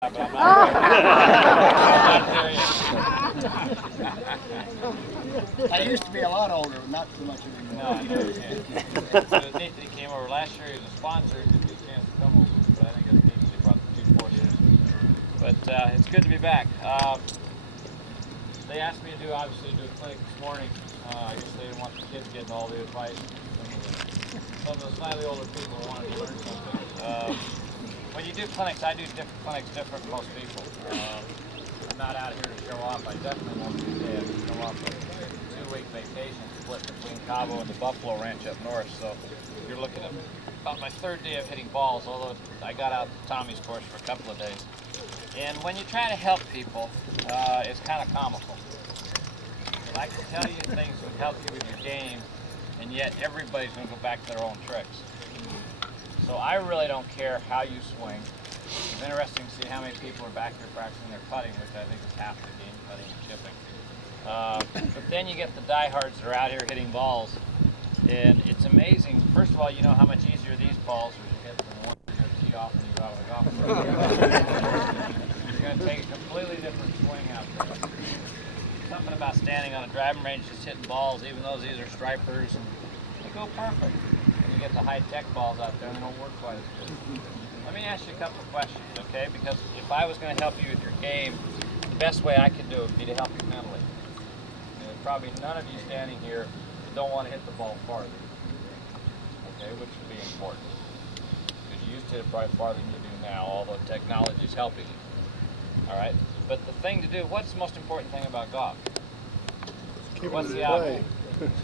But I'm not there yet. I used to be a lot older, not so much anymore. No, I know you can't. It was neat that he came over last year. He was a sponsor. He didn't get a chance to come over, but I think it's neat that he brought the 240s. But it's good to be back. They asked me to do a clinic this morning. I guess they didn't want the kids getting all the advice. Some of the slightly older people wanted to learn something. When you do clinics, I do different clinics different from most people. I'm not out here to show off. I definitely want to say I come off a 2-week vacation split between Cabo and the Buffalo Ranch up north. So you're looking at about my third day of hitting balls, although I got out Tommy's course for a couple of days. And when you try to help people, it's kind of comical. They like to tell you things that would help you with your game, and yet everybody's going to go back to their own tricks. So I really don't care how you swing. It's interesting to see how many people are back here practicing their putting, which I think is half the game, putting and chipping. But then you get the diehards that are out here hitting balls, and it's amazing. First of all, you know how much easier these balls are to hit than the ones you're going to tee off when you go out of the golf course. You're going to take a completely different swing out there. Something about standing on a driving range just hitting balls, even though these are stripers, and they go perfect. Get the high-tech balls out there and they don't work quite as good. Let me ask you a couple of questions, okay? Because if I was going to help you with your game, the best way I could do it would be to help you mentally. And there's probably none of you standing here that don't want to hit the ball farther, okay? Which would be important. Because you used to hit it probably farther than you do now, although technology is helping you. All right? But the thing to do, what's the most important thing about golf? What's the outcome?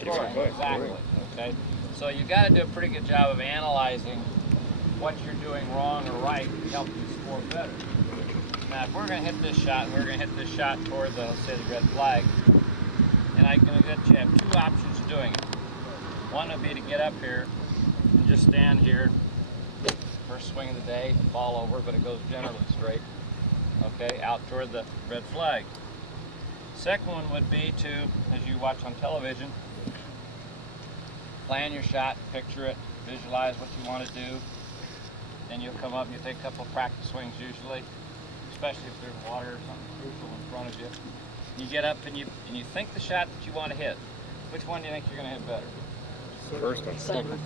Scoring, exactly, okay? So you got to do a pretty good job of analyzing what you're doing wrong or right to help you score better. Now, if we're going to hit this shot, we're going to hit this shot toward the, let's say, the red flag, and I'm going to get you have two options of doing it. One would be to get up here and just stand here, first swing of the day, ball over, but it goes generally straight, okay, out toward the red flag. Second one would be to, as you watch on television, plan your shot, picture it, visualize what you want to do. Then you'll come up and you take a couple of practice swings usually, especially if there's water or something crucial in front of you. You get up and you think the shot that you want to hit. Which one do you think you're going to hit better? First one. Second.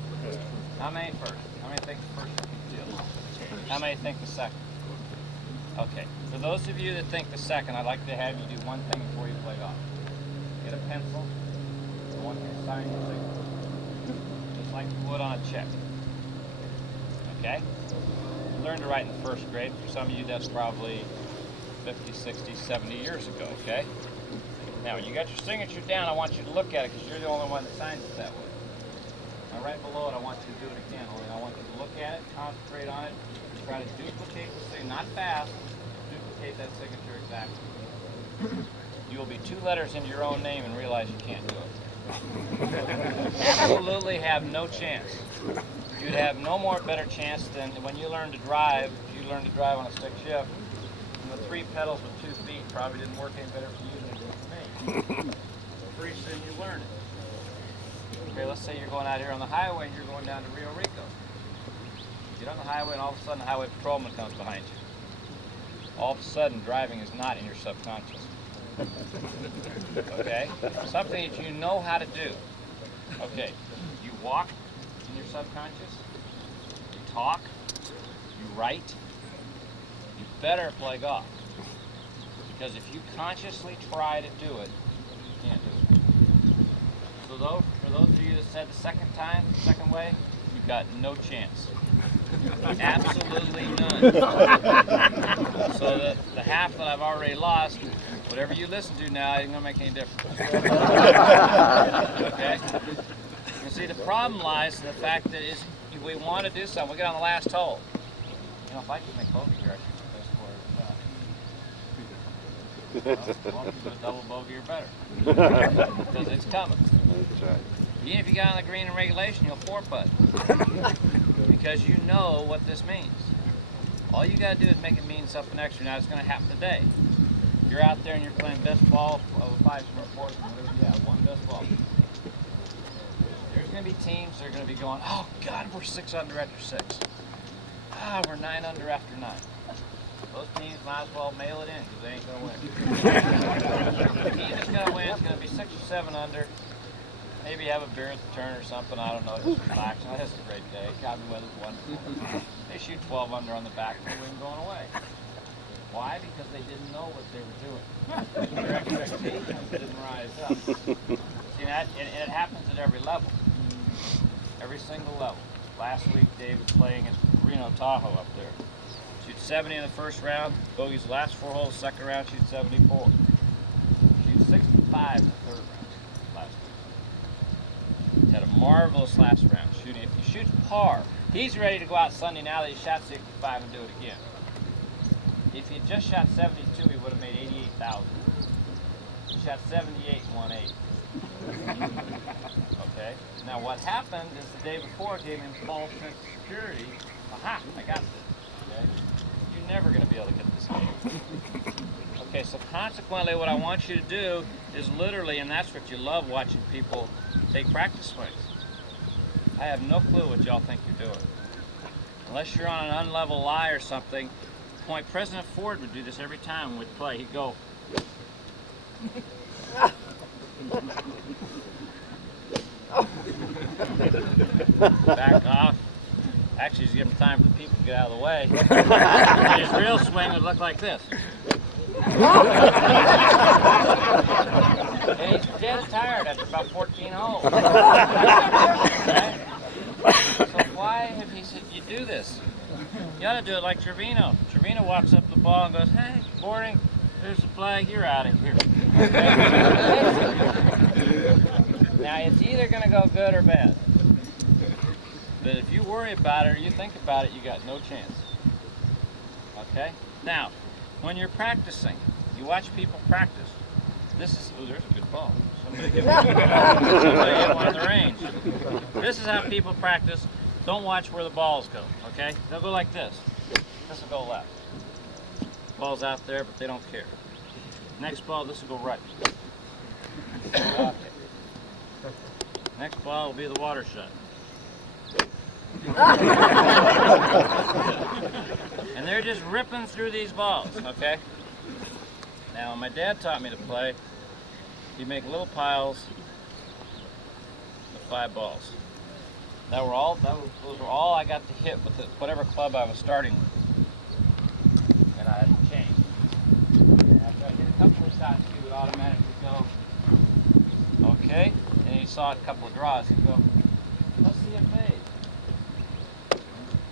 How many first? How many think the first one? How many think the second? Okay. For those of you that think the second, I'd like to have you do one thing before you play golf. Get a pencil. I want you to sign your signature. Just like you would on a check. Okay? You learned to write in the first grade. For some of you, that's probably 50, 60, 70 years ago, okay? Now, when you got your signature down, I want you to look at it because you're the only one that signs it that way. Now, right below it, I want you to do it again. I want you to look at it, concentrate on it, try to duplicate the signature, not fast, duplicate that signature exactly. You will be 2 letters into your own name and realize you can't do it. Absolutely have no chance. You'd have no more better chance than when you learn to drive. You learn to drive on a stick shift. And the 3 pedals with 2 feet probably didn't work any better for you than it did for me. Pretty soon you learn it. Okay, let's say you're going out here on the highway and you're going down to Rio Rico. Get on the highway and all of a sudden the highway patrolman comes behind you. All of a sudden driving is not in your subconscious. Okay? Something that you know how to do. Okay, you walk in your subconscious, you talk, you write, you better play golf. Because if you consciously try to do it, you can't do it. So for those of you that said the second way, you've got no chance. Absolutely none. So the half that I've already lost, whatever you listen to now ain't gonna make any difference. Okay? You see, the problem lies in the fact that we want to do something. We get on the last hole. You know, if I could make bogey here, I should play score. Well, do a double bogey or better. Because it's coming. That's right. Even if you got on the green in regulation, you'll 4-putt. Because you know what this means. All you got to do is make it mean something extra. Now, it's going to happen today. You're out there and you're playing best ball of a 5-score course, whatever you have, one best ball. There's going to be teams that are going to be going, oh, God, we're 6 under after 6. Ah, we're 9 under after 9. those teams might as well mail it in because they ain't going to win. The team that's going to win is going to be 6 or 7 under. Maybe have a beer at the turn or something. I don't know. Just relax. Oh, this is a great day. Cabin weather's wonderful. They shoot 12 under on the back of the wing going away. Why? Because they didn't know what they were doing. Their expectations didn't rise up. See that? And it happens at every level. Every single level. Last week, Dave was playing at Reno Tahoe up there. Shoots 70 in the first round. Bogeys the last 4 holes. Second round, shoots 74. Shoots 65 in the third round last week. Had a marvelous last round shooting. If he shoots par, he's ready to go out Sunday now that he shot 65 and do it again. If he had just shot 72, he would have made 88,000. He shot 78 and won 8. Okay. Now what happened is the day before it gave him false sense of security. Aha! I got this. Okay. You're never going to be able to get this game. Okay. So consequently, what I want you to do is literally, and that's what you love watching people take practice swings. I have no clue what y'all think you're doing. Unless you're on an unlevel lie or something. Point President Ford would do this every time we'd play. He'd go. Back off. Actually, he's giving time for the people to get out of the way. His real swing would look like this. And he's dead tired after about 14 holes. Right? So why have he said you do this? You ought to do it like Trevino. Trevino walks up the ball and goes, "Hey, boarding, there's the flag, you're out of here." Now, it's either going to go good or bad. But if you worry about it or you think about it, you got no chance. Okay? Now, when you're practicing, you watch people practice. This is, oh, there's a good ball. Somebody get one in the range. This is how people practice. Don't watch where the balls go, okay? They'll go like this. This will go left. Ball's out there, but they don't care. Next ball, this will go right. Okay. Next ball will be the water shot. And they're just ripping through these balls, okay? Now, when my dad taught me to play, he'd make little piles of 5 balls. Those were all I got to hit with whatever club I was starting with. And I had to change. After I hit a couple of shots, he would automatically go, okay. And he saw a couple of draws, he'd go, let's see a fade.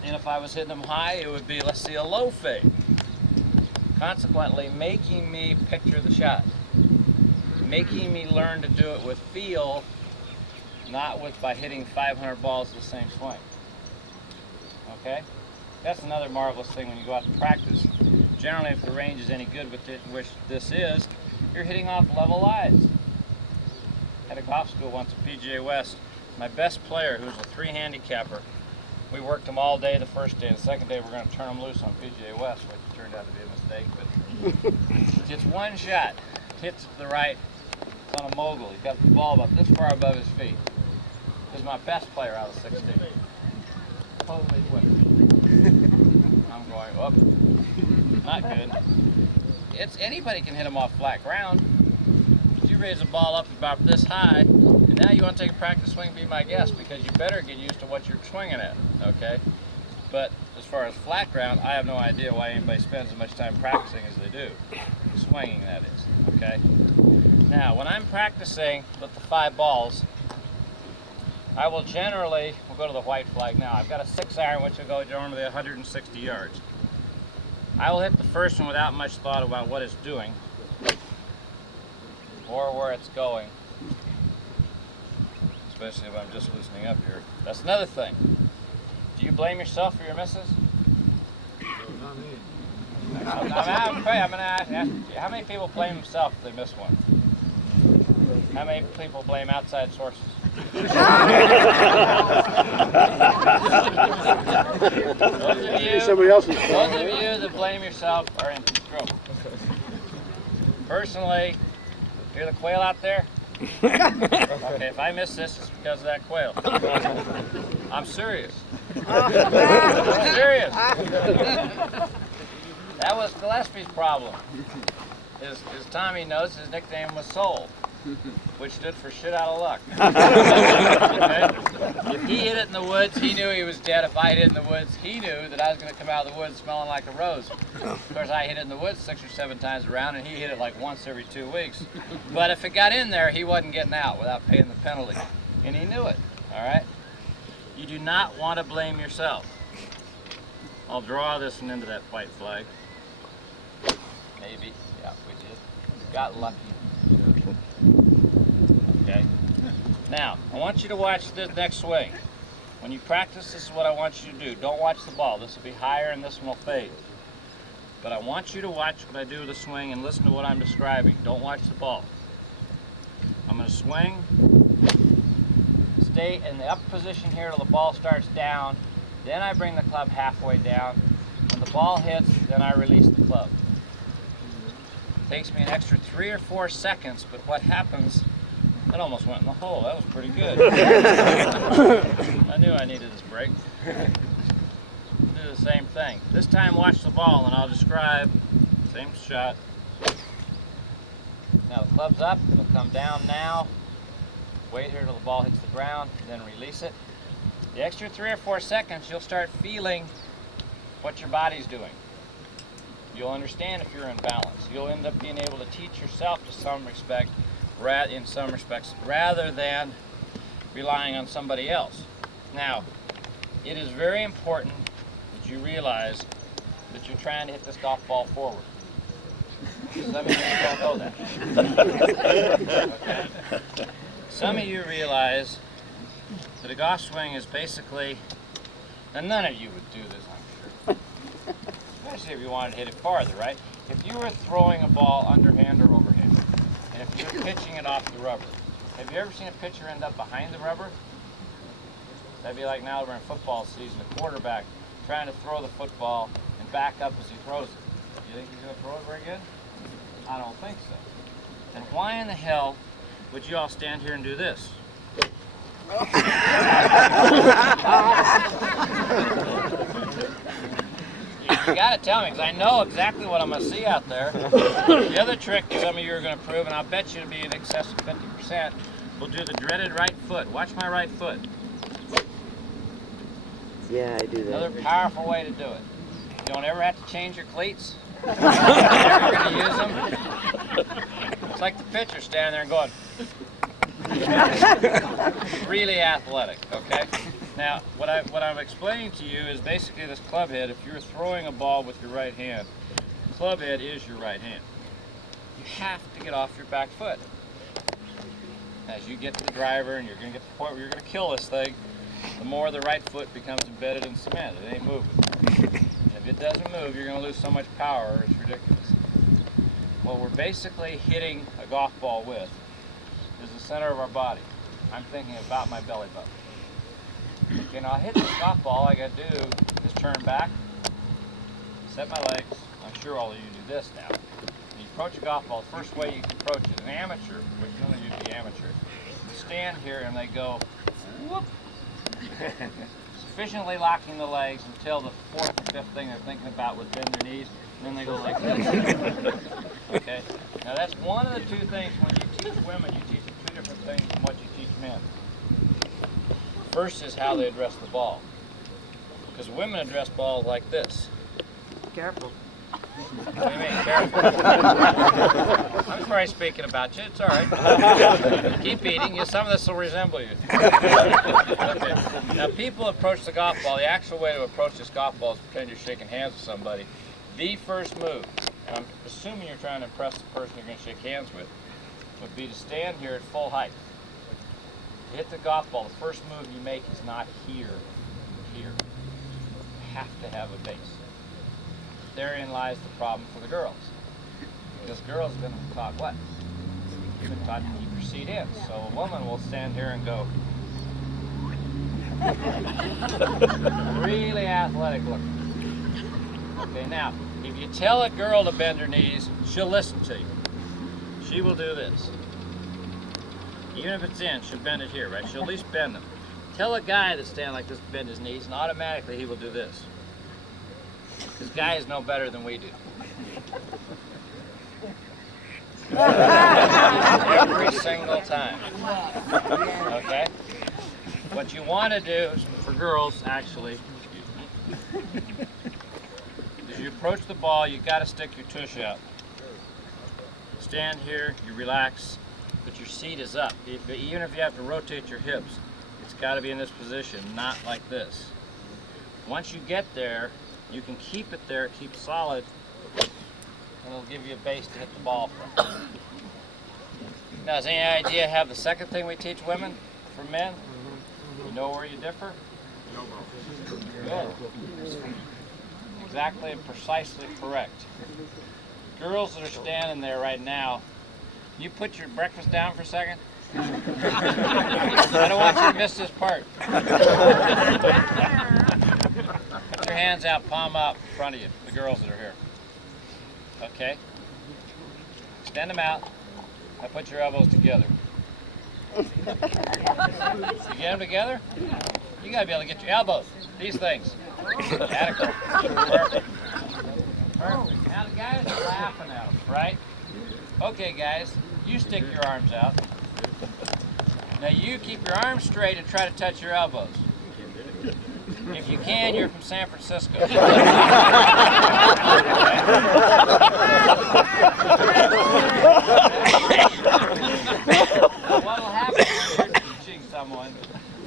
And if I was hitting them high, it would be, let's see a low fade. Consequently, making me picture the shot. Making me learn to do it with feel, not by hitting 500 balls the same swing. Okay? That's another marvelous thing when you go out to practice. Generally, if the range is any good, which this is, you're hitting off level lies. At a golf school once at PGA West, my best player, who was a 3 handicapper, we worked him all day the first day. The second day, we're going to turn him loose on PGA West, which turned out to be a mistake. But it's one shot, hits it to the right. It's on a mogul. He's got the ball about this far above his feet. This is my best player out of 16. Totally whipped. I'm going, oh, not good. Anybody can hit him off flat ground. But you raise the ball up about this high, and now you want to take a practice swing, be my guest, because you better get used to what you're swinging at, okay? But as far as flat ground, I have no idea why anybody spends as much time practicing as they do. Swinging, that is, okay? Now, when I'm practicing with the 5 balls, I will generally, we'll go to the white flag now. I've got a 6-iron which will go normally 160 yards. I will hit the first one without much thought about what it's doing or where it's going, especially if I'm just loosening up here. That's another thing. Do you blame yourself for your misses? Not me. I'm going to ask you, how many people blame themselves if they miss one? How many people blame outside sources? Those of you that blame yourself are in trouble. Personally, hear the quail out there? Okay, if I miss this, it's because of that quail. I'm serious. I'm serious. That was Gillespie's problem. His Tommy knows his nickname was Soul, which stood for shit out of luck. Okay? If he hit it in the woods, he knew he was dead. If I hit it in the woods, he knew that I was going to come out of the woods smelling like a rose. Of course, I hit it in the woods 6 or 7 times around, and he hit it like once every 2 weeks. But if it got in there, he wasn't getting out without paying the penalty. And he knew it, all right? You do not want to blame yourself. I'll draw this one into that white flag. Maybe. Yeah, we did. Got lucky. Okay. Now, I want you to watch the next swing. When you practice, this is what I want you to do. Don't watch the ball. This will be higher and this one will fade. But I want you to watch what I do with the swing and listen to what I'm describing. Don't watch the ball. I'm going to swing. Stay in the up position here till the ball starts down. Then I bring the club halfway down. When the ball hits, then I release the club. It takes me an extra 3 or 4 seconds, but what happens, that almost went in the hole. That was pretty good. I knew I needed this break. Do the same thing. This time watch the ball and I'll describe same shot. Now the club's up, it'll come down now. Wait here till the ball hits the ground, then release it. The extra 3 or 4 seconds, you'll start feeling what your body's doing. You'll understand if you're in balance. You'll end up being able to teach yourself to some respect, in some respects, rather than relying on somebody else. Now, it is very important that you realize that you're trying to hit this golf ball forward. Some of you don't know that. Okay? Some of you realize that a golf swing is basically, and none of you would do this, I'm sure. Especially if you wanted to hit it farther, right? If you were throwing a ball underhand or overhand, and if you were pitching it off the rubber, have you ever seen a pitcher end up behind the rubber? That'd be like now we're in football season, a quarterback trying to throw the football and back up as he throws it. You think he's going to throw it very good? I don't think so. Then why in the hell would you all stand here and do this? You got to tell me, because I know exactly what I'm going to see out there. The other trick some of you are going to prove, and I'll bet you to be in excess of 50%, we'll do the dreaded right foot. Watch my right foot. Yeah, I do that. Another powerful way to do it. You don't ever have to change your cleats. You're never going to use them. It's like the pitcher standing there and going. Really athletic, okay? Now, what I'm explaining to you is basically this club head. If you're throwing a ball with your right hand, club head is your right hand. You have to get off your back foot. As you get to the driver and you're going to get to the point where you're going to kill this thing, the more the right foot becomes embedded in cement. It ain't moving. If it doesn't move, you're going to lose so much power, it's ridiculous. What we're basically hitting a golf ball with is the center of our body. I'm thinking about my belly button. Okay, now I hit this golf ball, all I got to do is turn back, set my legs. I'm sure all of you do this now. When you approach a golf ball, the first way you can approach it, an amateur, which none of you be amateur, you stand here and they go, whoop, sufficiently locking the legs until the 4th or 5th thing they're thinking about would bend their knees, and then they go like this. Okay? Now that's one of the 2 things when you teach women, you teach them 2 different things from what you teach men. First is how they address the ball. Because women address balls like this. Careful. What do you mean, careful? I'm sorry speaking about you, it's all right. Keep eating, some of this will resemble you. Okay. Now people approach the golf ball, the actual way to approach this golf ball is pretend you're shaking hands with somebody. The first move, and I'm assuming you're trying to impress the person you're going to shake hands with, would be to stand here at full height. To hit the golf ball, the first move you make is not here, here. You have to have a base. Therein lies the problem for the girls. Because girls have been taught what? You've been taught to keep your seat in. So a woman will stand here and go, really athletic looking. Okay, now, if you tell a girl to bend her knees, she'll listen to you. She will do this. Even if it's in, she'll bend it here, right? She'll at least bend them. Tell a guy to stand like this to bend his knees, and automatically he will do this. Because guys know better than we do. Every single time. Okay? What you want to do, for girls actually, is you approach the ball, you got to stick your tush out. Stand here, you relax, but your seat is up. Even if you have to rotate your hips, it's got to be in this position, not like this. Once you get there, you can keep it there, keep solid, and it'll give you a base to hit the ball from. Now, does any idea have the second thing we teach women for men? You know where you differ? Good. Exactly and precisely correct. Girls that are standing there right now, you put your breakfast down for a second? I don't want you to miss this part. Put your hands out, palm up in front of you, the girls that are here. Okay? Extend them out. Now put your elbows together. You get them together? You gotta be able to get your elbows. These things. Adequate. Perfect. Perfect. Now the guys are laughing at us, right? Okay, guys, you stick your arms out. Now you keep your arms straight and try to touch your elbows. If you can, you're from San Francisco. What will happen when you're teaching someone?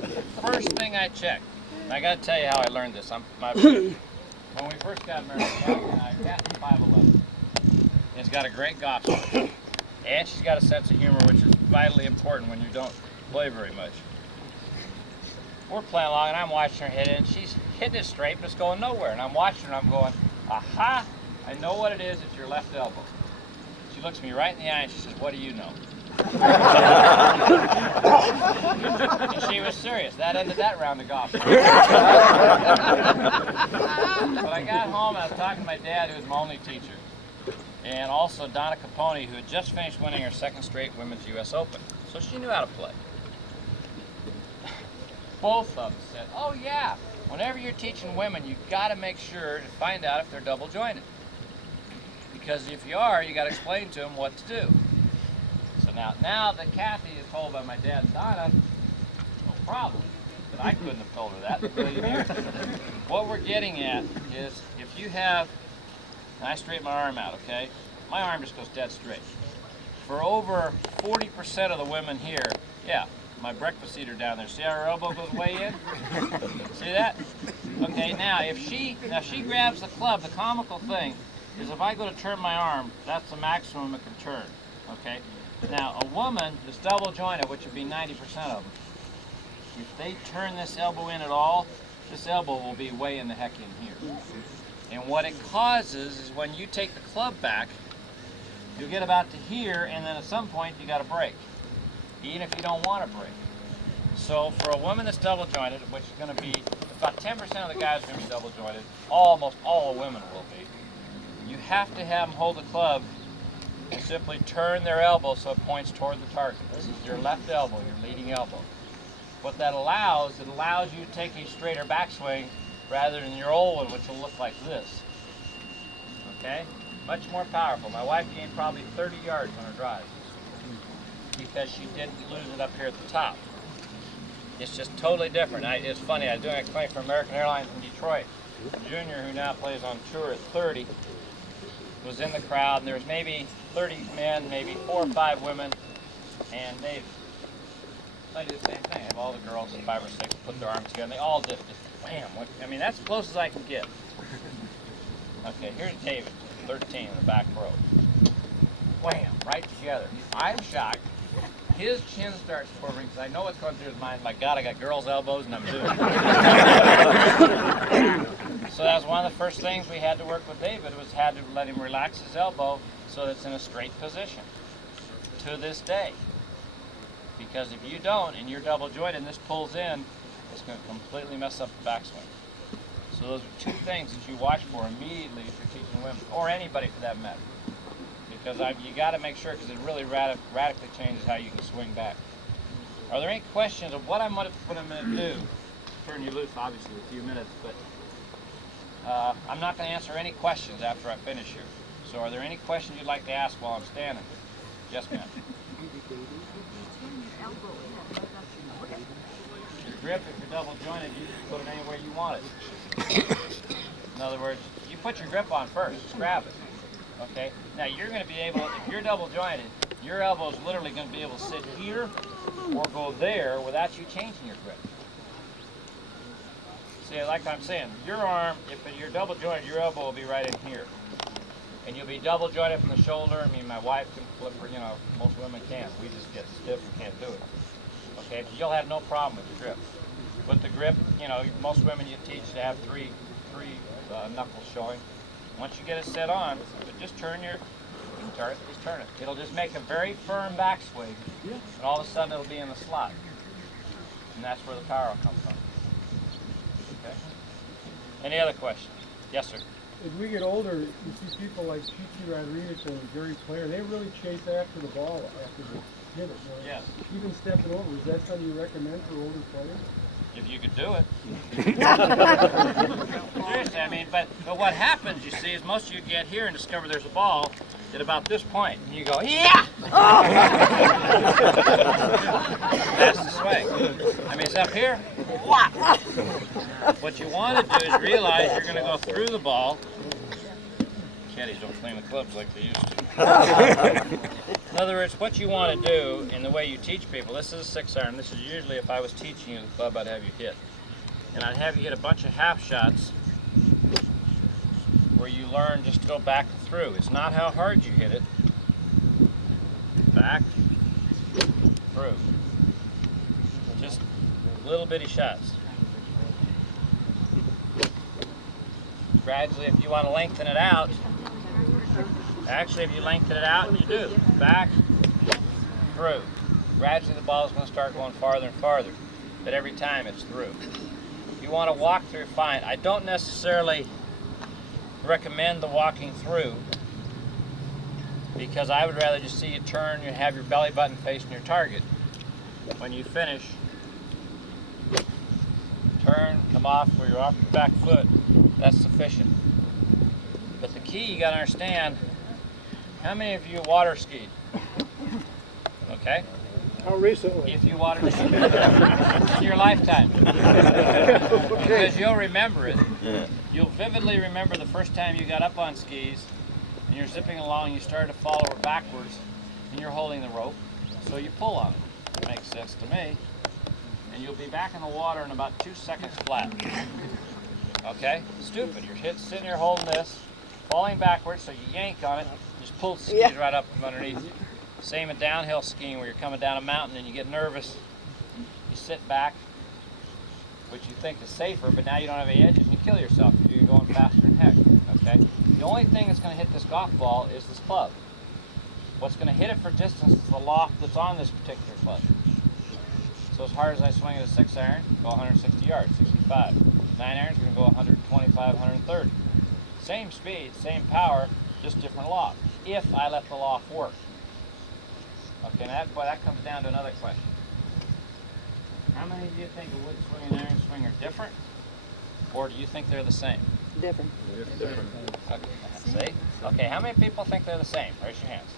The first thing I check, and I got to tell you how I learned this. When we first got married, Kathy and I, Kathy's 5'11", and has got a great golf swing, and she's got a sense of humor, which is vitally important when you don't play very much. We're playing along, and I'm watching her hit it, and she's hitting it straight, but it's going nowhere. And I'm watching her, and I'm going, aha, I know what it is. It's your left elbow. She looks me right in the eye, and she says, what do you know? And she was serious. That ended that round of golf. But I got home, and I was talking to my dad, who was my only teacher, and also Donna Capone, who had just finished winning her second straight Women's U.S. Open. So she knew how to play. Both of them said, oh yeah, whenever you're teaching women, you've got to make sure to find out if they're double jointed. Because if you are, you got to explain to them what to do. So now that Kathy is told by my dad and Donna, no problem. But I couldn't have told her that in a million years. What we're getting at is if you have, and I straighten my arm out, okay? My arm just goes dead straight. For over 40% of the women here, yeah, my breakfast eater down there. See how her elbow goes way in? See that? Okay, now if she grabs the club, the comical thing is if I go to turn my arm, that's the maximum it can turn. Okay? Now a woman that's double jointed, which would be 90% of them, if they turn this elbow in at all, this elbow will be way in the heck in here. And what it causes is when you take the club back, you'll get about to here, and then at some point you got to break, even if you don't want to break. So for a woman that's double jointed, which is going to be about 10% of the guys are going to be double jointed, almost all women will be, you have to have them hold the club and simply turn their elbow so it points toward the target. This is your left elbow, your leading elbow. What that allows, it allows you to take a straighter backswing rather than your old one, which will look like this. Okay? Much more powerful. My wife gained probably 30 yards on her drive because she didn't lose it up here at the top. It's just totally different. It's funny, I was doing a claim for American Airlines in Detroit. A junior who now plays on tour at 30 was in the crowd, and there was maybe 30 men, maybe 4 or 5 women, and they did the same thing. Have all the girls, 5 or 6, put their arms together, and they all did just wham. I mean, that's as close as I can get. Okay, here's David, 13 in the back row. Wham, right together. I'm shocked. His chin starts quivering because I know what's going through his mind. My God, I got girls' elbows and I'm doing it. So that was one of the first things we had to work with David, was had to let him relax his elbow so that it's in a straight position to this day. Because if you don't and you're double jointed and this pulls in, it's going to completely mess up the backswing. So those are 2 things that you watch for immediately if you're teaching women, or anybody for that matter. Because you got to make sure, because it really radically changes how you can swing back. Are there any questions of what I'm going to do? Turn you loose, obviously, in a few minutes, but I'm not going to answer any questions after I finish here. So are there any questions you'd like to ask while I'm standing? Yes, ma'am. Your grip, if you're double jointed, you can put it anywhere you want it. In other words, you put your grip on first, just grab it. Okay? Now you're going to be able, if you're double jointed, your elbow is literally going to be able to sit here or go there without you changing your grip. See, like I'm saying, your arm, if you're double jointed, your elbow will be right in here. And you'll be double jointed from the shoulder. I mean, my wife can flip her, you know, most women can't. We just get stiff and can't do it. Okay, but you'll have no problem with the grip. With the grip, you know, most women you teach to have three knuckles showing. Once you get it set on, just turn your, you can turn it, just turn it. It'll just make a very firm back swing, and all of a sudden it'll be in the slot. And that's where the power will come from. Okay. Any other questions? Yes, sir. As we get older, you see people like P.T. Rodriguez and Jerry Player, they really chase after the ball after they hit it. You know? Yes. Even stepping over, is that something you recommend for older players? If you could do it. Seriously, I mean, but what happens, you see, is most of you get here and discover there's a ball at about this point, and you go, yeah! That's the swing. I mean, it's up here. What you want to do is realize you're going to go through the ball. Caddies don't clean the clubs like they used to. In other words, what you want to do in the way you teach people, this is a 6-iron. This is usually, if I was teaching you the club, I'd have you hit. And I'd have you hit a bunch of half shots where you learn just to go back and through. It's not how hard you hit it. Back, through. Just little bitty shots. Gradually, if you want to lengthen it out, actually, if you lengthen it out, and you do, back, through. Gradually, the ball is going to start going farther and farther, but every time it's through. If you want to walk through, fine. I don't necessarily recommend the walking through because I would rather just see you turn and have your belly button facing your target. When you finish, turn, come off where you're off your back foot. That's sufficient. But the key you got to understand, how many of you water skied? Okay? How recently? If you water skied in your lifetime. Because you'll remember it. You'll vividly remember the first time you got up on skis and you're zipping along and you started to fall over backwards and you're holding the rope, so you pull on it. It makes sense to me. And you'll be back in the water in about 2 seconds flat. Okay? Stupid. You're sitting here holding this, falling backwards, so you yank on it, just pull the skis right up from underneath you. Same in downhill skiing where you're coming down a mountain and you get nervous. You sit back, which you think is safer, but now you don't have any edges and you kill yourself. You're going faster than heck. Okay? The only thing that's going to hit this golf ball is this club. What's going to hit it for distance is the loft that's on this particular club. So as hard as I swing at a 6-iron, go 160 yards, 65. 9-iron's going to go 125, 130. Same speed, same power, just different loft. If I let the loft work. Okay, now that comes down to another question. How many of you think a wood swing and iron swing are different? Or do you think they're the same? Different. Okay, see? Okay, how many people think they're the same? Raise your hands.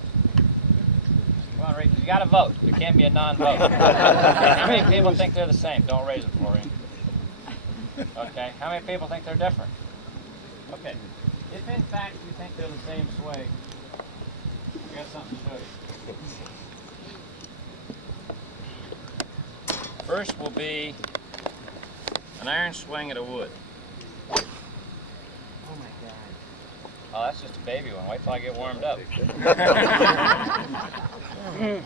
Come on, you got to vote. There can't be a non-vote. Okay, how many people think they're the same? Don't raise it, Florian. Okay, how many people think they're different? Okay, if in fact you think they're the same swing, I got something to show you. First will be an iron swing at a wood. Oh my God. Oh, that's just a baby one. Wait till I get warmed up.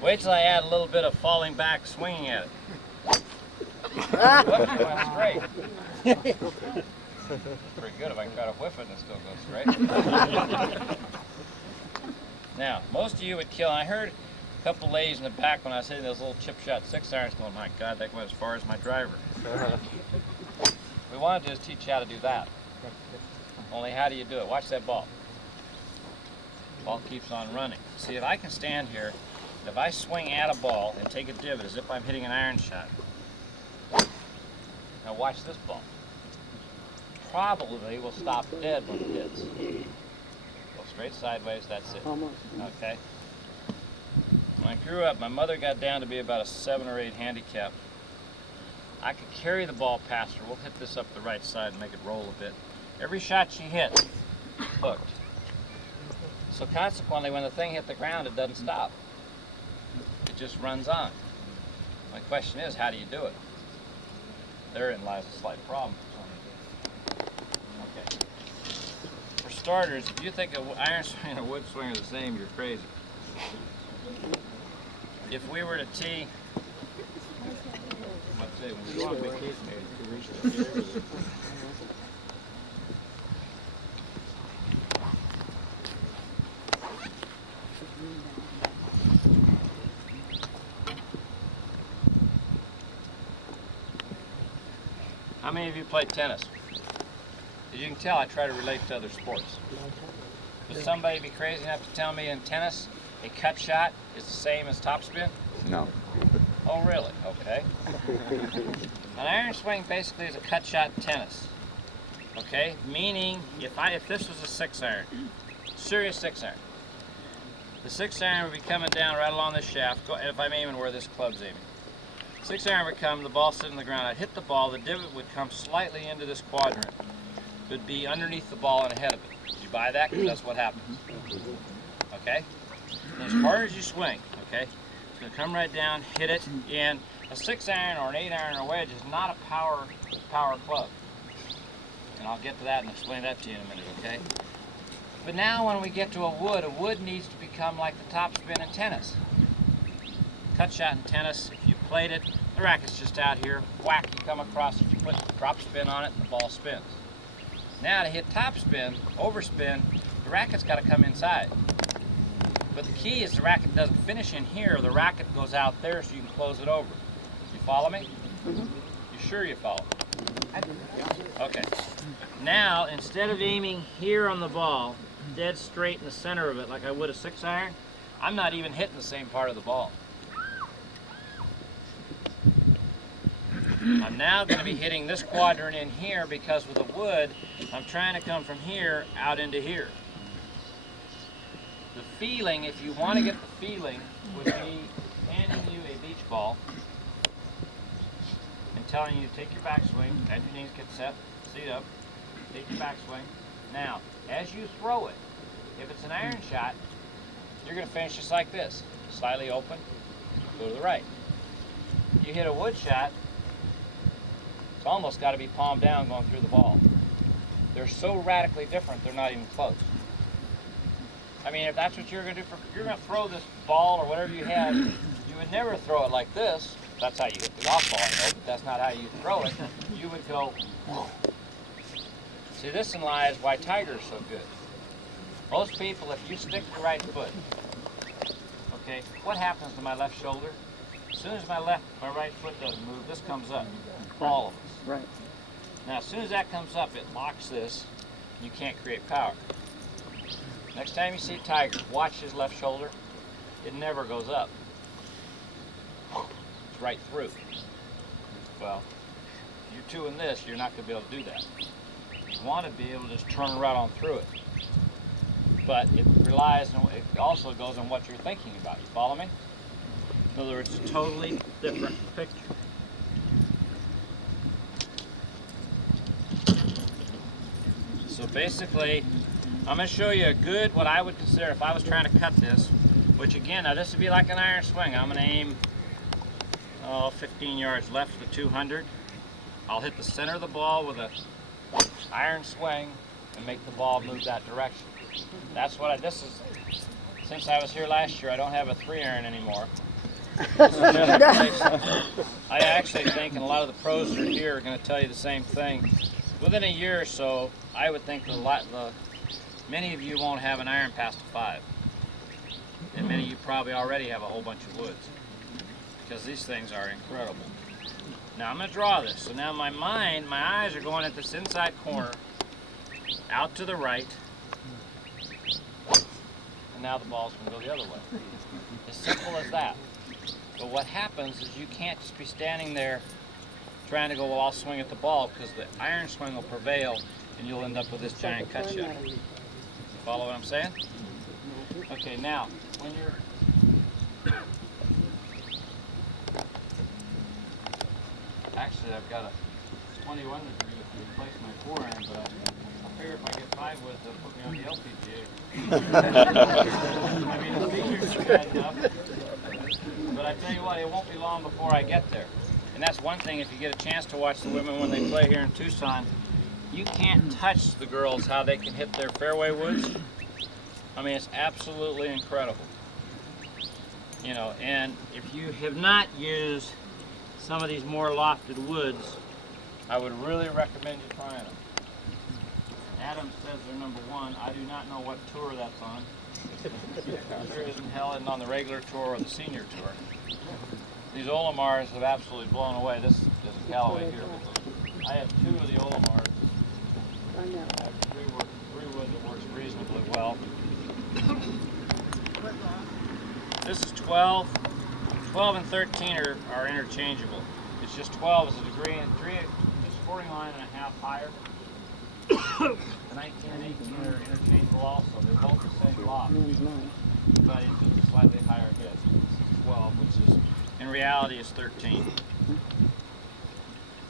Wait till I add a little bit of falling back swinging at it. Look, it went straight. Pretty good if I can try to whiff it and it still goes straight. Now, most of you would kill, and I heard a couple ladies in the back when I was hitting those little chip shot 6-irons going, my God, that went as far as my driver. We wanted to just teach you how to do that. Only how do you do it? Watch that ball. Ball keeps on running. See, if I can stand here, if I swing at a ball and take a divot as if I'm hitting an iron shot. Now watch this ball. Probably will stop dead when it hits. Go straight sideways, that's it. Almost. Okay. When I grew up, my mother got down to be about a 7 or 8 handicap. I could carry the ball past her. We'll hit this up the right side and make it roll a bit. Every shot she hit, hooked. So consequently, when the thing hit the ground, it doesn't stop. It just runs on. My question is, how do you do it? Therein lies a slight problem. Okay. For starters, if you think an iron swing and a wood swing are the same, you're crazy. If we were to tee, let's say when we go on vacation, how many of you played tennis? As you can tell, I try to relate to other sports. Would somebody be crazy enough to tell me in tennis a cut shot is the same as topspin? No. Oh, really? Okay. An iron swing basically is a cut shot in tennis. Okay? Meaning, if this was a 6-iron, serious 6-iron, the 6-iron would be coming down right along this shaft, if I'm aiming where this club's aiming. 6-iron would come, the ball sitting on the ground, I'd hit the ball, the divot would come slightly into this quadrant. It would be underneath the ball and ahead of it. Did you buy that? Because that's what happens. Okay? And as hard as you swing, okay, it's going to come right down, hit it, and a 6-iron or an 8-iron or wedge is not a power club. And I'll get to that and explain that to you in a minute, okay? But now when we get to a wood needs to become like the topspin in tennis. Cut shot in tennis, if you played it, the racket's just out here, whack, you come across it, you put drop spin on it, and the ball spins. Now to hit topspin, overspin, the racket's got to come inside. But the key is the racket doesn't finish in here, the racket goes out there so you can close it over. You follow me? You sure you follow? Okay. Now, instead of aiming here on the ball, dead straight in the center of it like I would a 6-iron, I'm not even hitting the same part of the ball. I'm now going to be hitting this quadrant in here because with a wood, I'm trying to come from here out into here. The feeling, if you want to get the feeling, would be handing you a beach ball and telling you to take your backswing, bend your knees, get set, seat up, take your backswing. Now, as you throw it, if it's an iron shot, you're going to finish just like this. Slightly open, go to the right. You hit a wood shot, it's almost got to be palm down going through the ball. They're so radically different, they're not even close. I mean, if that's what you're going to do, you're going to throw this ball or whatever you have, you would never throw it like this. That's how you hit the golf ball, I know, but that's not how you throw it. You would go, whoa. See, this in lies why Tiger's so good. Most people, if you stick your right foot, okay, what happens to my left shoulder? As soon as my right foot doesn't move, this comes up. All of us. Right. Now, as soon as that comes up, it locks this. You can't create power. Next time you see Tiger, watch his left shoulder. It never goes up. It's right through. Well, if you're doing this, you're not going to be able to do that. You want to be able to just turn right on through it. But it relies on, it also goes on what you're thinking about. You follow me? In other words, it's a totally different picture. So basically, I'm going to show you a good, what I would consider if I was trying to cut this, which again, now this would be like an iron swing. I'm going to aim 15 yards left of the 200. I'll hit the center of the ball with a iron swing and make the ball move that direction. That's what this is. Since I was here last year, I don't have a 3-iron anymore. I actually think, and a lot of the pros that are here are going to tell you the same thing. Within a year or so, I would think many of you won't have an iron past a 5. And many of you probably already have a whole bunch of woods. Because these things are incredible. Now I'm going to draw this. So now my eyes are going at this inside corner, out to the right, and now the ball's going to go the other way. As simple as that. But what happens is you can't just be standing there trying to go, well, I'll swing at the ball, because the iron swing will prevail and you'll end up with this giant cut shot. Follow what I'm saying? Okay, now, when you're... Actually, I've got a 21 degree to replace my forehand, but I figure if I get 5 woods, they'll put me on the LPGA. I mean, the seniors are bad enough. But I tell you what, it won't be long before I get there. And that's one thing, if you get a chance to watch the women when they play here in Tucson, you can't touch the girls how they can hit their fairway woods. I mean, it's absolutely incredible. You know, and if you have not used some of these more lofted woods, I would really recommend you trying them. Adam says they're #1. I do not know what tour that's on. Sure isn't hell isn't on the regular tour or the senior tour. These Olimars have absolutely blown away. This is a Callaway here. I have 2 of the Olimars. I have 3 wood that works reasonably well. This is 12. 12 and 13 are interchangeable. It's just 12 is a degree and 3 scoring line and a half higher. The 19 and 18 are interchangeable also. They're both the same loft, but it's just a slightly higher hit. 12, which is in reality is 13.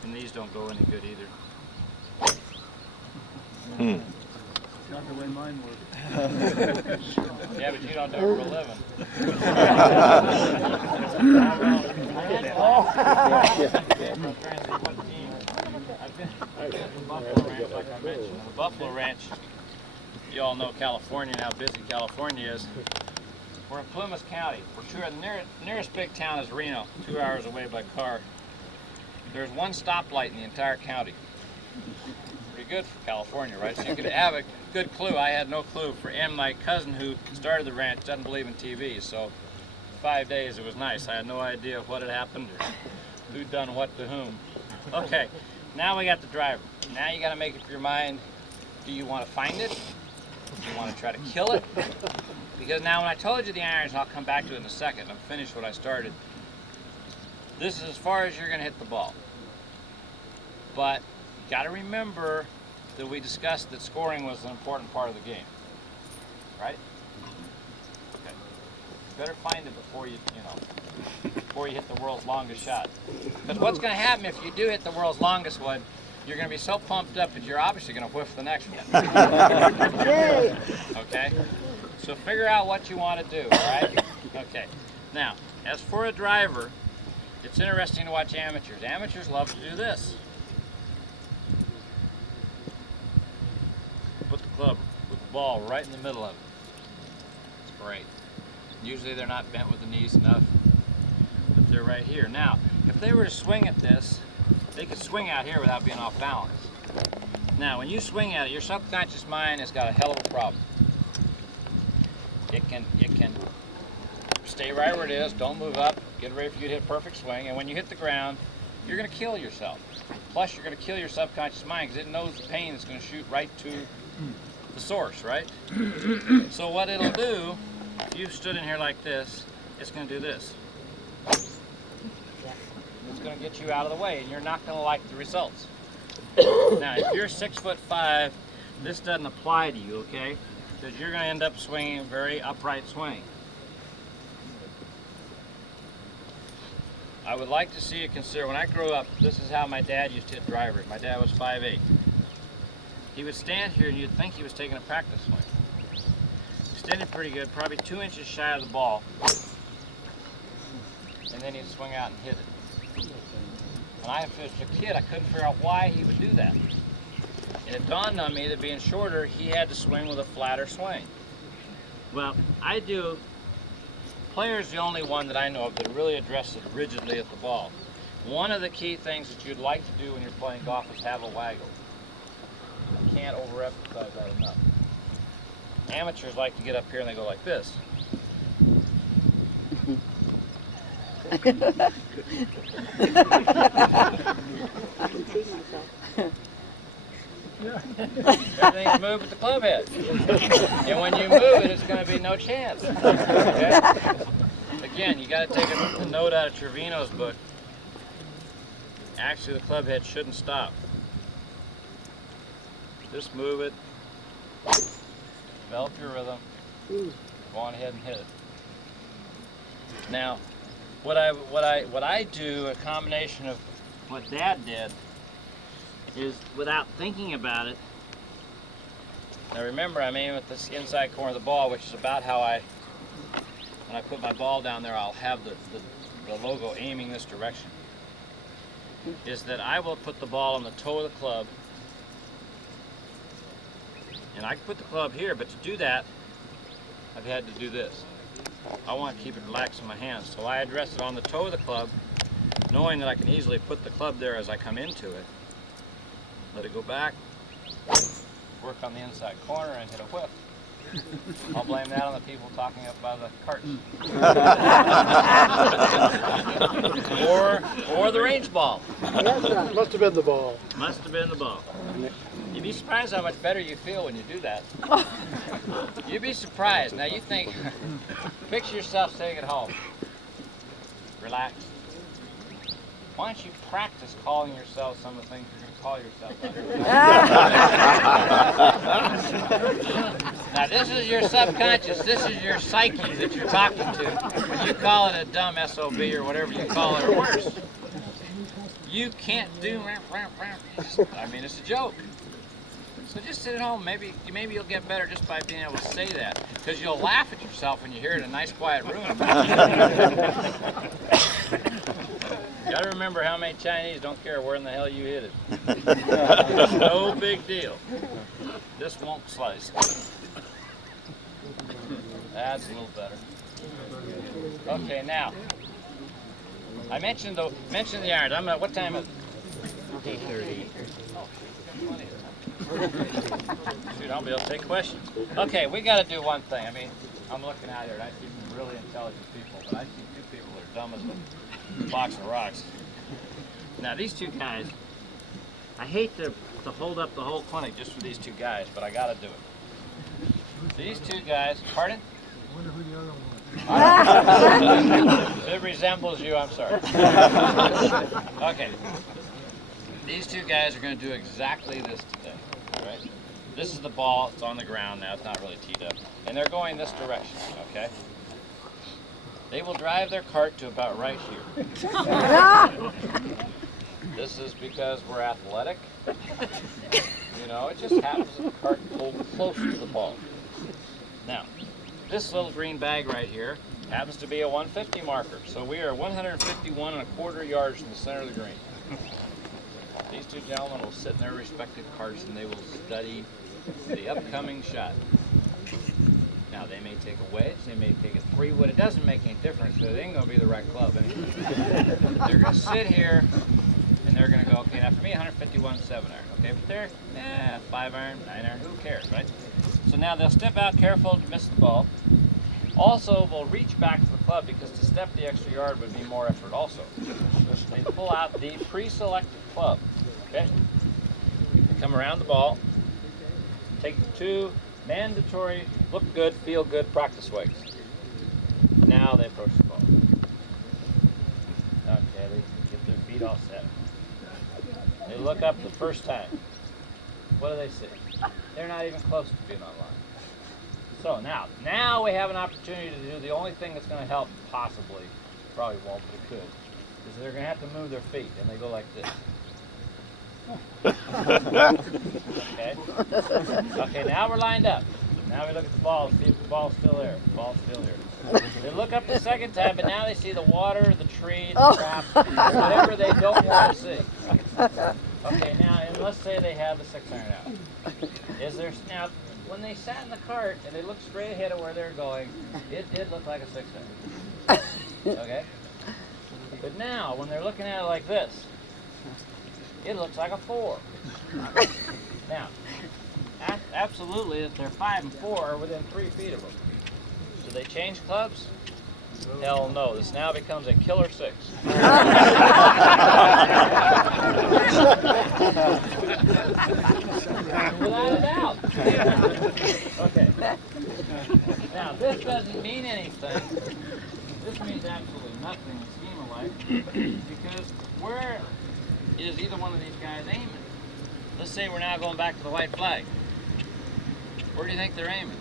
And these don't go any good either. Not the way mine work. Yeah, but you don't do it for a living. I've been in Buffalo Ranch, like I mentioned. The Buffalo Ranch, you all know California and how busy California is. We're in Plymouth County. The nearest big town is Reno, 2 hours away by car. There's 1 stoplight in the entire county. Pretty good for California, right? So you could have a good clue. I had no clue. And my cousin who started the ranch doesn't believe in TV, so 5 days it was nice. I had no idea what had happened or who'd done what to whom. Okay, now we got the driver. Now you got to make up your mind, do you want to find it? Do you want to try to kill it? Because now when I told you the irons, I'll come back to it in a second. I'm finished what I started. This is as far as you're going to hit the ball. But you got to remember that we discussed that scoring was an important part of the game. Right? Okay. You better find it before you hit the world's longest shot. Because what's going to happen if you do hit the world's longest one, you're going to be so pumped up that you're obviously going to whiff the next one. Okay? So figure out what you want to do, all right? Okay. Now, as for a driver, it's interesting to watch amateurs. Amateurs love to do this. Put the club with the ball right in the middle of it. It's great. Usually they're not bent with the knees enough, but they're right here. Now, if they were to swing at this, they could swing out here without being off balance. Now, when you swing at it, your subconscious mind has got a hell of a problem. It can stay right where it is, don't move up, get ready for you to hit a perfect swing, and when you hit the ground, you're going to kill yourself. Plus, you're going to kill your subconscious mind because it knows the pain is going to shoot right to the source, right? So what it'll do, if you stood in here like this, it's going to do this. It's going to get you out of the way, and you're not going to like the results. Now, if you're 6'5", this doesn't apply to you, okay? Because you're going to end up swinging a very upright swing. I would like to see you consider, when I grew up, this is how my dad used to hit drivers. My dad was 5'8". He would stand here and you'd think he was taking a practice swing. Extended pretty good, probably 2 inches shy of the ball. And then he'd swing out and hit it. And as a kid, I couldn't figure out why he would do that. And it dawned on me that being shorter, he had to swing with a flatter swing. Well, I do. Player's the only one that I know of that really addresses rigidly at the ball. One of the key things that you'd like to do when you're playing golf is have a waggle. You can't overemphasize that enough. Amateurs like to get up here and they go like this. Everything's moved with the club head. And when you move it, it's going to be no chance. Okay? Again, you got to take a note out of Trevino's book. Actually, the club head shouldn't stop. Just move it. Develop your rhythm. Go on ahead and hit it. Now, what I do, a combination of what Dad did, is without thinking about it. Now remember, I'm aiming at this inside corner of the ball, which is about how when I put my ball down there, I'll have the logo aiming this direction. Is that I will put the ball on the toe of the club, and I can put the club here, but to do that, I've had to do this. I want to keep it relaxed in my hands, so I address it on the toe of the club, knowing that I can easily put the club there as I come into it. Let it go back, work on the inside corner, and hit a whiff. I'll blame that on the people talking up by the carton. or the range ball. Must have been the ball. Must have been the ball. You'd be surprised how much better you feel when you do that. You'd be surprised. Now you think, picture yourself sitting at home. Relax. Why don't you practice calling yourself some of the things you're going to call yourself? Now this is your subconscious, this is your psyche that you're talking to. When you call it a dumb SOB or whatever you call it, or worse. You can't do, I mean, it's a joke. So just sit at home. Maybe you'll get better just by being able to say that, because you'll laugh at yourself when you hear it in a nice quiet room. You gotta remember how many Chinese don't care where in the hell you hit it. It's no big deal. This won't slice. That's a little better. Okay, now I mentioned the irons. What time is it? 8:30. Shoot, I'll be able to take questions. Okay, we got to do one thing. I mean, I'm looking out here and I see some really intelligent people, but I see two people that are dumb as a box of rocks. Now, these two guys, I hate to hold up the whole clinic just for these two guys, but I got to do it. These two guys, pardon? I wonder who the other one If it resembles you, I'm sorry. Okay. These two guys are going to do exactly this today. Right? This is the ball. It's on the ground now. It's not really teed up. And they're going this direction, okay? They will drive their cart to about right here. This is because we're athletic. You know, it just happens that the cart pulled close to the ball. Now, this little green bag right here happens to be a 150 marker. So we are 151.25 yards from the center of the green. These two gentlemen will sit in their respective carts and they will study the upcoming shot. Now they may take a wedge, they may take a 3-wood. It doesn't make any difference because it ain't going to be the right club anyway. They're going to sit here and they're going to go, okay, now for me 151 7-iron. Okay, but they're 5-iron, 9-iron, who cares, right? So now they'll step out careful to miss the ball. Also, we'll reach back to the club because to step the extra yard would be more effort also. They pull out the pre-selected club, okay? They come around the ball, take the two mandatory look good, feel good practice swings. Now they approach the ball. Okay, they get their feet all set. They look up the first time. What do they see? They're not even close to being on line. So now we have an opportunity to do the only thing that's going to help, possibly, probably won't, but it could, is they're going to have to move their feet, and they go like this. Okay? Okay, now we're lined up. Now we look at the ball, see if the ball's still there. The ball's still here. They look up the second time, but now they see the water, the tree, the trap, whatever they don't want to see. Okay, now, and let's say they have the 6-iron out. Is there, now, when they sat in the cart and they looked straight ahead of where they're going, it did look like a 6-iron. Okay? But now, when they're looking at it like this, it looks like a 4. Now, absolutely, if they're 5 and 4 are within 3 feet of them. Do they change clubs? Hell no. This now becomes a killer 6. Without a doubt. Okay. Now, this doesn't mean anything. This means absolutely nothing in the scheme of life, because where is either one of these guys aiming? Let's say we're now going back to the white flag. Where do you think they're aiming?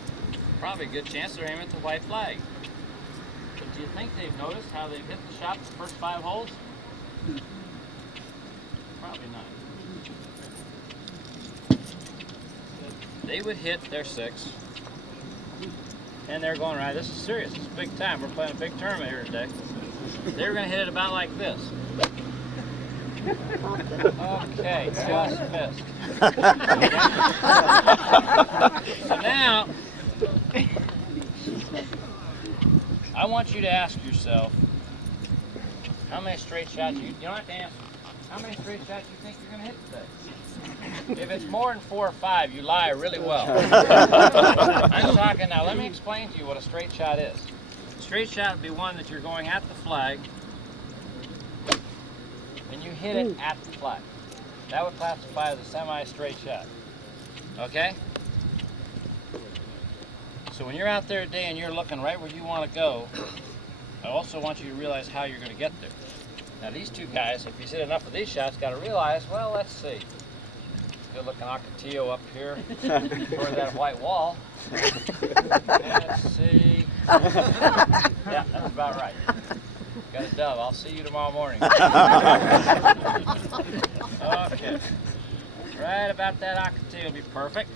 probably a good chance they're aiming at the white flag. But do you think they've noticed how they've hit the shot the first 5 holes? Probably not. They would hit their 6. And they're going, right, this is serious. This is big time. We're playing a big tournament here today. They were going to hit it about like this. Okay, just missed. So now, I want you to ask yourself, how many straight shots, you don't have to answer, how many straight shots you think you're going to hit today? If it's more than 4 or 5, you lie really well. I'm talking now, let me explain to you what a straight shot is. A straight shot would be one that you're going at the flag, and you hit it at the flag. That would classify as a semi-straight shot. Okay? So when you're out there today and you're looking right where you want to go, I also want you to realize how you're going to get there. Now these two guys, if you hit enough of these shots, got to realize, well, let's see. Good looking Ocotillo up here toward that white wall. Let's see. Yeah, that's about right. Got a dove. I'll see you tomorrow morning. Okay. Right about that Ocotillo will be perfect.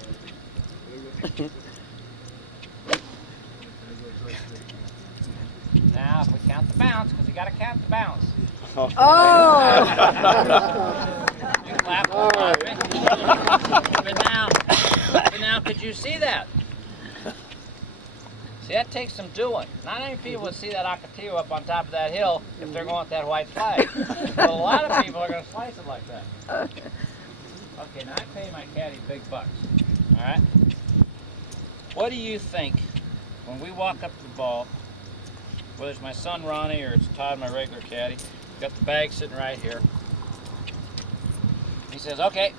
Now, if we count the bounce, because you got to count the bounce. Oh! You clap. But now, could you see that? See, that takes some doing. Not many people would see that Ocotillo up on top of that hill if they're going with that white flag. But a lot of people are going to slice it like that. Okay, now I pay my caddy big bucks. All right? What do you think when we walk up to the ball, whether it's my son Ronnie or it's Todd, my regular caddy, got the bag sitting right here. He says, okay,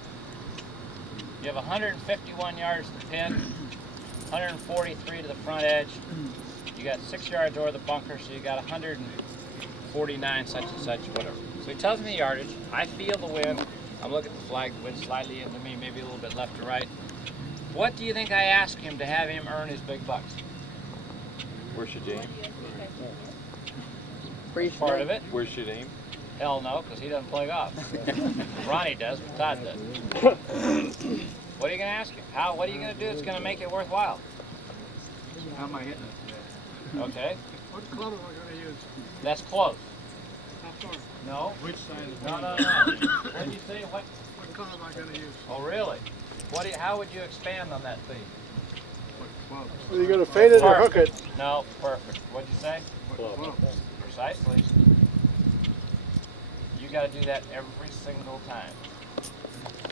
you have 151 yards to the pin, 143 to the front edge. You got 6 yards over the bunker, so you got 149, such and such, whatever. So he tells me the yardage. I feel the wind. I'm looking at the flag, the wind slightly into me, maybe a little bit left to right. What do you think I ask him to have him earn his big bucks? Where should you aim? Part of it. Where should aim? Hell no, because he doesn't play golf. Ronnie does, but Todd does. What are you going to ask him? What are you going to do that's going to make it worthwhile? How am I hitting it today? Okay. What club am I going to use? That's close. How far? No. Which side of the No. What did you say? What? What club am I going to use? Oh, really? How would you expand on that theme? What club? Are you going to fade it or hook it? No, perfect. What'd you say? What club? Precisely. You got to do that every single time.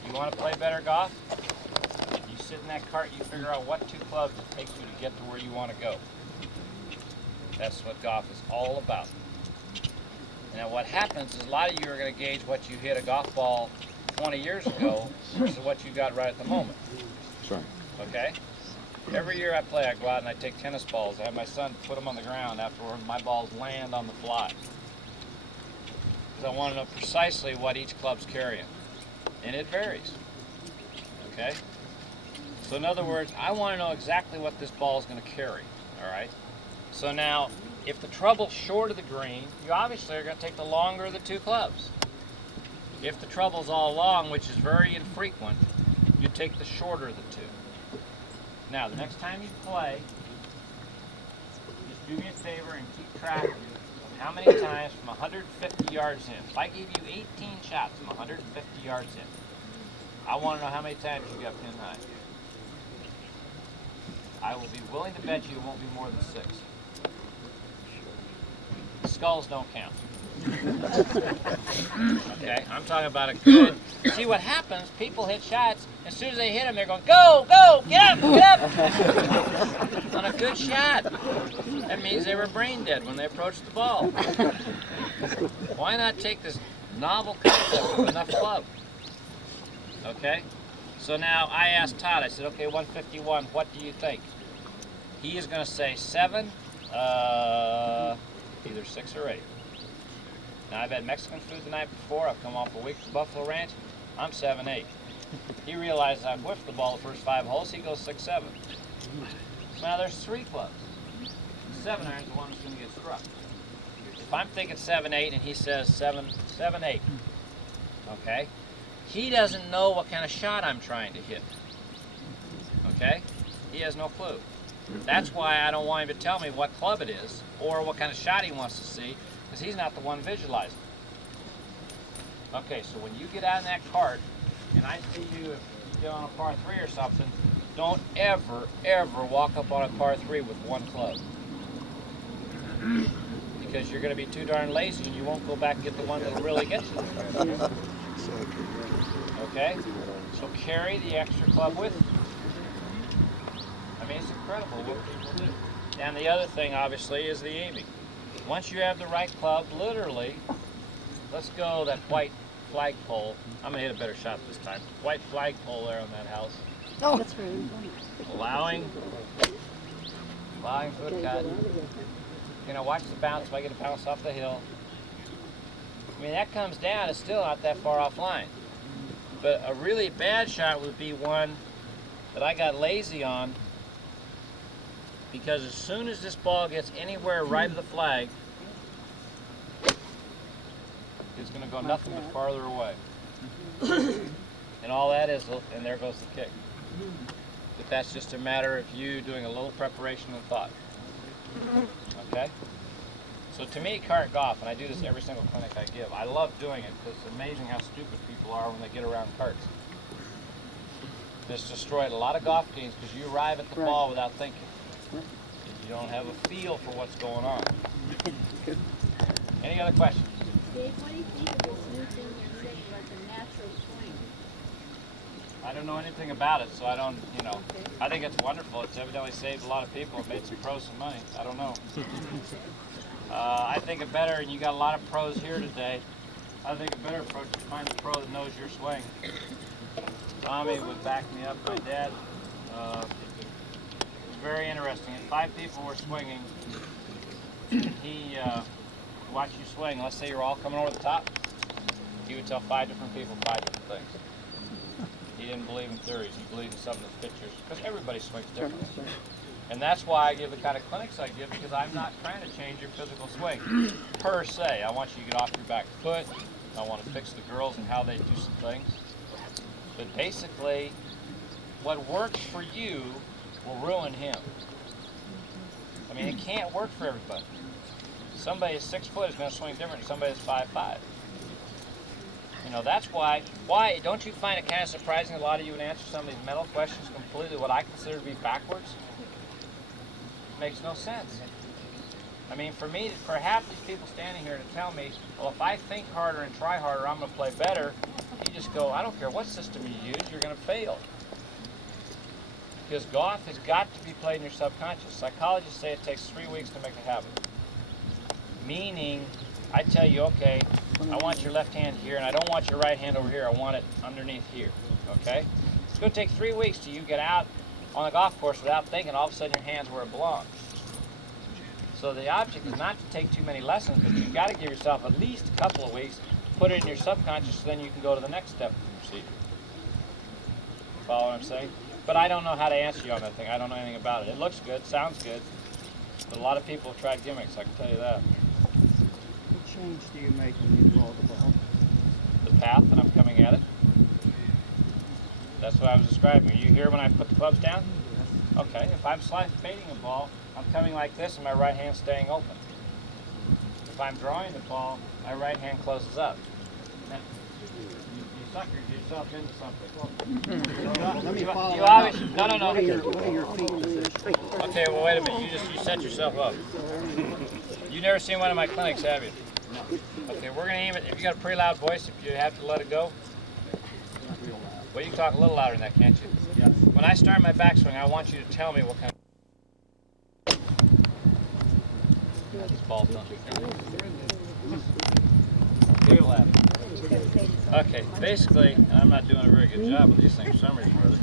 You want to play better golf? You sit in that cart, you figure out what 2 clubs it takes you to get to where you want to go. That's what golf is all about. Now what happens is a lot of you are going to gauge what you hit a golf ball 20 years ago versus what you got right at the moment. That's right. Okay? Every year I play, I go out and I take tennis balls. I have my son put them on the ground afterward. My balls land on the fly. Because I want to know precisely what each club's carrying. And it varies. Okay? So in other words, I want to know exactly what this ball is going to carry. All right? So now, if the trouble's short of the green, you obviously are going to take the longer of the 2 clubs. If the trouble's all long, which is very infrequent, you take the shorter of the 2. Now, the next time you play, just do me a favor and keep track of how many times from 150 yards in. If I give you 18 shots from 150 yards in, I want to know how many times you got pin high. I will be willing to bet you it won't be more than 6. Skulls don't count. Okay, I'm talking about a good. See what happens? People hit shots. As soon as they hit them, they're going, go, go, get up, get up. On a good shot, that means they were brain dead when they approached the ball. Why not take this novel concept with enough club? Okay, so now I asked Todd. I said, okay, 151. What do you think? He is going to say 7. Either 6 or 8. Now I've had Mexican food the night before. I've come off a week at Buffalo Ranch. I'm 7-8. He realizes I've whiffed the ball the first 5 holes. He goes 6-7. Now there's 3 clubs. 7 iron's the one that's going to get struck. If I'm thinking 7-8 and he says 7-8, okay, he doesn't know what kind of shot I'm trying to hit. Okay, he has no clue. That's why I don't want him to tell me what club it is or what kind of shot he wants to see, because he's not the one visualizing. Okay, so when you get out in that cart and I see you, if you get on a par 3 or something, don't ever, ever walk up on a par 3 with 1 club. Because you're going to be too darn lazy and you won't go back and get the one that'll really get you. Okay? So carry the extra club with you. I mean, it's incredible what people do. And the other thing, obviously, is the aiming. Once you have the right club, literally, let's go that white flagpole. I'm going to hit a better shot this time. White flagpole there on that house. Oh, that's very Allowing foot cut. You know, watch the bounce. If I get a bounce off the hill. I mean, that comes down. It's still not that far offline. But a really bad shot would be one that I got lazy on, because as soon as this ball gets anywhere right of the flag, it's going to go nothing but farther away. And all that is, and there goes the kick. But that's just a matter of you doing a little preparation and thought. Okay? So to me, cart golf, and I do this every single clinic I give, I love doing it because it's amazing how stupid people are when they get around carts. It's destroyed a lot of golf games because you arrive at the ball without thinking. You don't have a feel for what's going on. Any other questions? Dave, what do you think of this new thing you're saying, like a natural swing? I don't know anything about it, so I don't, you know. I think it's wonderful. It's evidently saved a lot of people and made some pros some money. I don't know. I think it better, and you got a lot of pros here today, I think a better approach is to find a pro that knows your swing. Tommy would back me up, my dad. It's very interesting. If 5 people were swinging, he watched you swing. Let's say you're all coming over the top. He would tell 5 different people 5 different things. He didn't believe in theories. He believed in something that's pictures, because everybody swings differently. And that's why I give the kind of clinics I give, because I'm not trying to change your physical swing per se. I want you to get off your back foot. I want to fix the girls and how they do some things. But basically, what works for you will ruin him. I mean, it can't work for everybody. Somebody that's 6 foot is going to swing different than somebody that's 5'5". You know, that's why don't you find it kind of surprising a lot of you would answer some of these mental questions completely what I consider to be backwards? It makes no sense. I mean, for me, for half these people standing here to tell me, well, if I think harder and try harder, I'm going to play better, you just go, I don't care what system you use, you're going to fail. Because golf has got to be played in your subconscious. Psychologists say it takes 3 weeks to make a habit. Meaning, I tell you, okay, I want your left hand here, and I don't want your right hand over here. I want it underneath here, okay? It's going to take 3 weeks till you get out on the golf course without thinking all of a sudden your hand's where it belongs. So the object is not to take too many lessons, but you've got to give yourself at least a couple of weeks, put it in your subconscious, so then you can go to the next step of the procedure. Follow what I'm saying? But I don't know how to answer you on that thing. I don't know anything about it. It looks good, sounds good, but a lot of people have tried gimmicks, I can tell you that. What change do you make when you throw the ball? The path that I'm coming at it. That's what I was describing. Are you here when I put the clubs down? Okay, if I'm fading a ball, I'm coming like this and my right hand's staying open. If I'm drawing the ball, my right hand closes up. Now, you suckered yourself into something. Let me follow You that up. obviously, no. What are your feet position? Okay, well wait a minute, you set yourself up. You've never seen one of my clinics, have you? Okay, we're gonna aim it. If you got a pretty loud voice, if you have to let it go. Well, you can talk a little louder than that, can't you? Yes. When I start my backswing, I want you to tell me what kind of... This ball's done. Feel that. Okay, basically, I'm not doing a very good job with these things for some reason or other.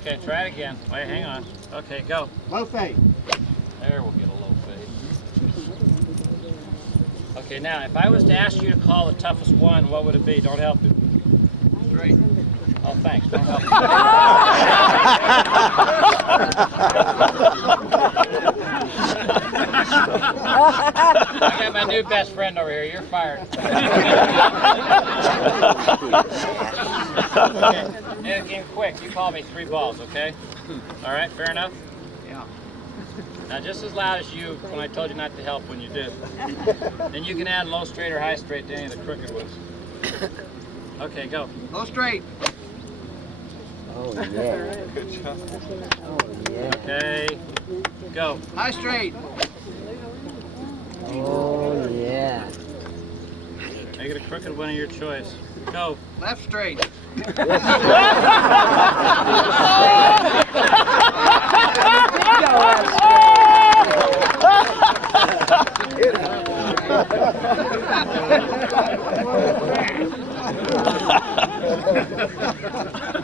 Okay, try it again. Wait, hang on. Okay, go. Low fade. There, we'll get a low fade. Okay, now, if I was to ask you to call the toughest one, what would it be? Don't help it. Great. Oh, thanks. Don't help me. I got my new best friend over here. You're fired. Okay. And quick, you call me 3 balls, okay? All right, fair enough? Yeah. Now just as loud as you when I told you not to help when you did. Then you can add low straight or high straight to any of the crooked ones. Okay, go. Go straight. Oh yeah. Good job. Oh yeah. Okay, go. High straight. Oh yeah. Make it a crooked one of your choice. Go. Left straight.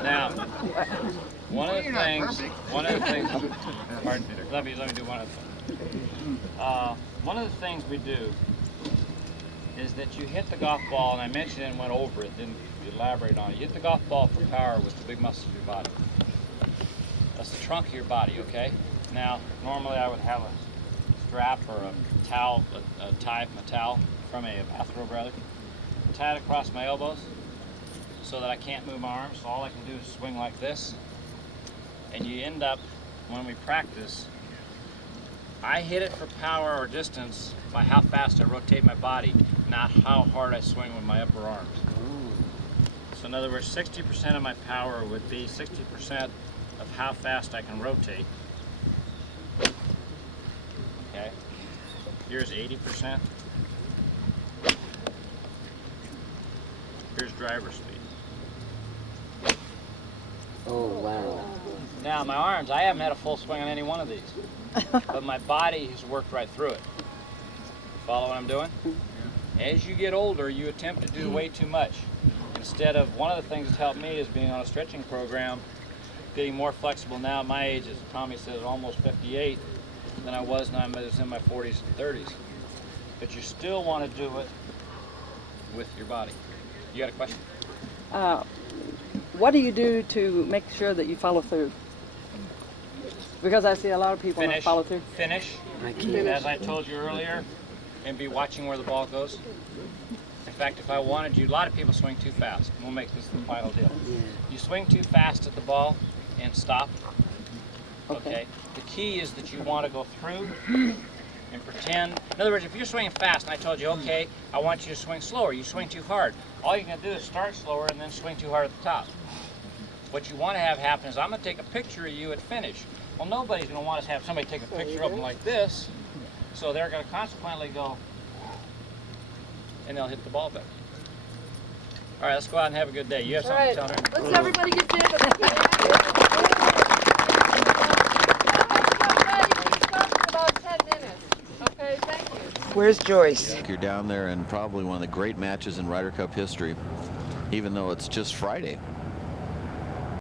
Now, one of the You're not things, perfect. pardon me, let me do one of the things. One of the things we do is that you hit the golf ball, and I mentioned it and went over it, didn't elaborate on it. You hit the golf ball for power with the big muscles of your body. That's the trunk of your body, okay? Now, normally I would have a strap or a towel, a tie from a towel, from a bathrobe rather, tie it across my elbows so that I can't move my arms. So all I can do is swing like this. And you end up, when we practice, I hit it for power or distance by how fast I rotate my body, not how hard I swing with my upper arms. So in other words, 60% of my power would be 60% of how fast I can rotate. Okay. Here's 80%. Here's driver speed. Oh wow. Now my arms, I haven't had a full swing on any one of these, but my body has worked right through it. Follow what I'm doing? As you get older, you attempt to do way too much. Instead of, one of the things that's helped me is being on a stretching program, getting more flexible now at my age, as Tommy says, almost 58, than I was when I was in my 40s and 30s. But you still want to do it with your body. You got a question? What do you do to make sure that you follow through? Because I see a lot of people not follow through. Finish. I can't. As I told you earlier, and be watching where the ball goes. In fact, if I wanted you, a lot of people swing too fast. We'll make this the final deal. Yeah. You swing too fast at the ball and stop. Okay. The key is that you want to go through and pretend. In other words, if you're swinging fast and I told you, okay, I want you to swing slower, you swing too hard. All you're going to do is start slower and then swing too hard at the top. What you want to have happen is I'm going to take a picture of you at finish. Well, nobody's going to want to have somebody take a picture of them like this, so they're going to consequently go, and they'll hit the ball better. All right, let's go out and have a good day. You have something to tell her? Let's everybody get together. About 10 minutes. Okay, thank you. Where's Joyce? You're down there in probably one of the great matches in Ryder Cup history, even though it's just Friday.